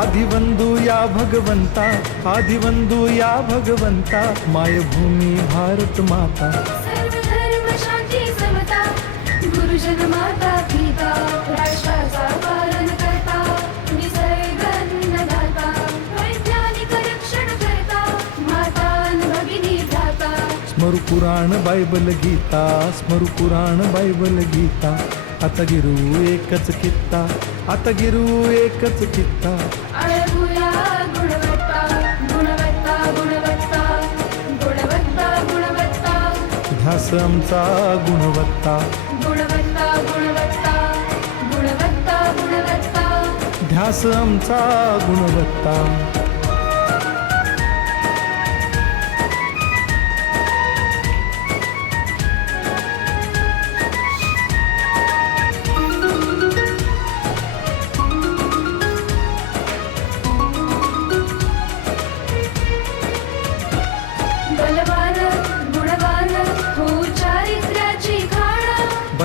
आदिवंदू या भगवंता आदिवंदू या भगवंता मायभूमी भारत माता। शांती समता गुरुजन माता पिता राष्ट्राचा पालन करता निसर्ग अन्नदाता वैज्ञानिक रक्षण करता माता अन भगिनी भ्राता। स्मरु पुराण बायबल गीता स्मरु पुराण बायबल गीता। आता गिरू एकच कित्ता आता गिरू एकच कित्ता. अळगुया गुणवत्ता गुणवत्ता गुणवत्ता गुणवत्ता गुणवत्ता. ध्यास आमचा गुणवत्ता. गुणवत्ता गुणवत्ता गुणवत्ता गुणवत्ता. ध्यास आमचा गुणवत्ता.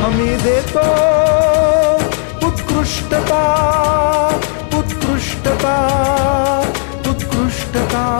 हमी देतो. उत्कृष्टता उत्कृष्टता उत्कृष्टता.